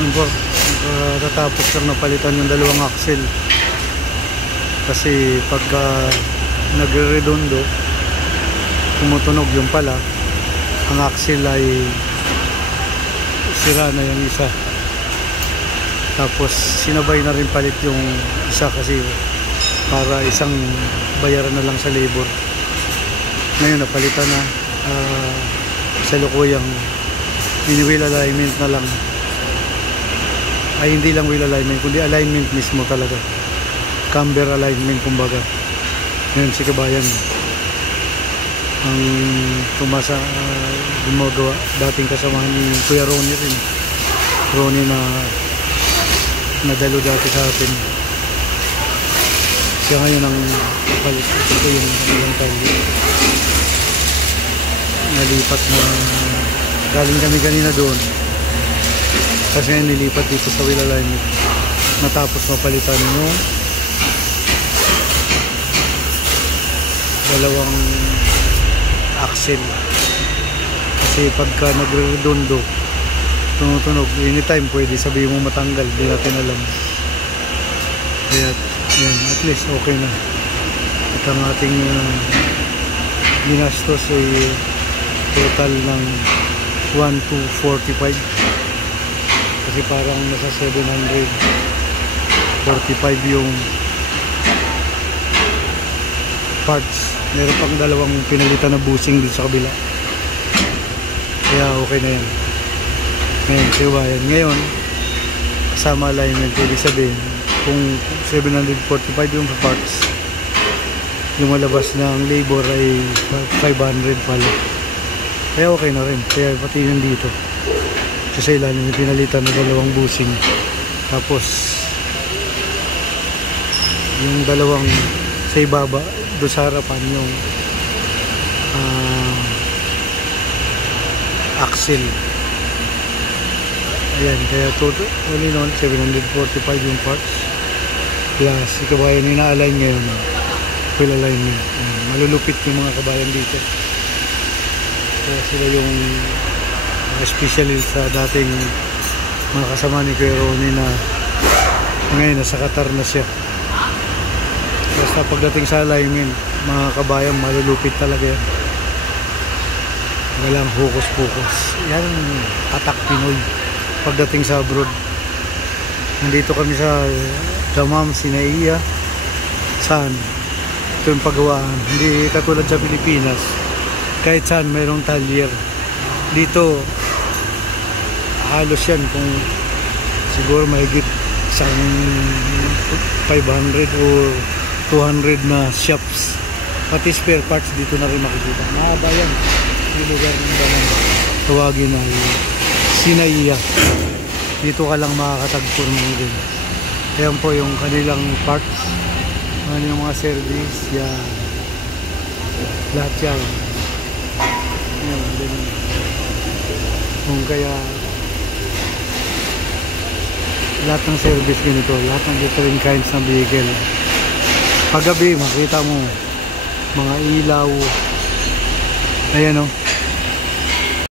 Yun po, natatapos lang napalitan yung dalawang axle. Kasi pagka nagre-redondo, tumutunog yung pala, ang axle ay sira na yung isa. Tapos sinabay na rin palit yung isa kasi para isang bayaran na lang sa labor. Ngayon napalitan na, sa lukuyang wheel alignment na lang. Ay hindi lang wheel alignment, kundi alignment mismo talaga, camber alignment kumbaga. Ngayon si kabayan ang tumasa, gumagawa, dating kasamahan ni Kuya Ronnie rin, Ronnie na nadalo dati sa atin. Siya ngayon ang palit. Ito yung ilang tali nalipat na galing kami kanina doon, kasi ngayon nilipat dito sa wheel alignment. Natapos mapalitan yung dalawang axle, kasi pagka nagre-redondo tumutunog anytime, pwede sabihin mo matanggal, di natin alam. Kaya yan, at least okay na. At ang ating ginastos ay total ng 1,245, kasi parang nasa 745 yung parts. Meron pang dalawang pinalitan na bushing dito sa kabila, kaya okay na yan. Ngayon siwayan, ngayon kasama alignment, ibig sabihin kung 745 yung parts, yung malabas ng labor ay 500 pala. Kaya okay na rin. Kaya pati yun dito, kasi ilalim yung pinalitan na dalawang bushing. Tapos yung dalawang sa ibaba do sa harapan yung axle. Ayan, kaya total only noon 745 yung parts, plus ikabayan yung na-align ngayon, full alignment. Malulupit yung mga kabayan dito, kaya sila yung specialist sa dating mga kasama ni Kuya Ronnie na ngayon nasa Qatar na siya. Basta pagdating sa alignment, mga kabayan, malulupit talaga yan. Walang focus. Yan atak Pinoy pagdating sa abroad. Nandito kami sa Damam, Sinaiya, saan ito yung paggawaan. Hindi katulad sa Pilipinas, kahit saan mayroong talyer. Dito halos yan, kung siguro mahigit isang 500 or 200 na shops, pati spare parts dito na rin makikita. Mahaba yan yung lugar ng Damam. Tawagin ay Sinaiya. Dito ka lang makakatagpon ng din. Ayan po yung kanilang parts, ano yung mga service, yan, lahat yan. Ayan, din. Kung kaya lahat ng service ganito, lahat ng different kinds ng vehicle. Paggabi makita mo mga ilaw, ayan o,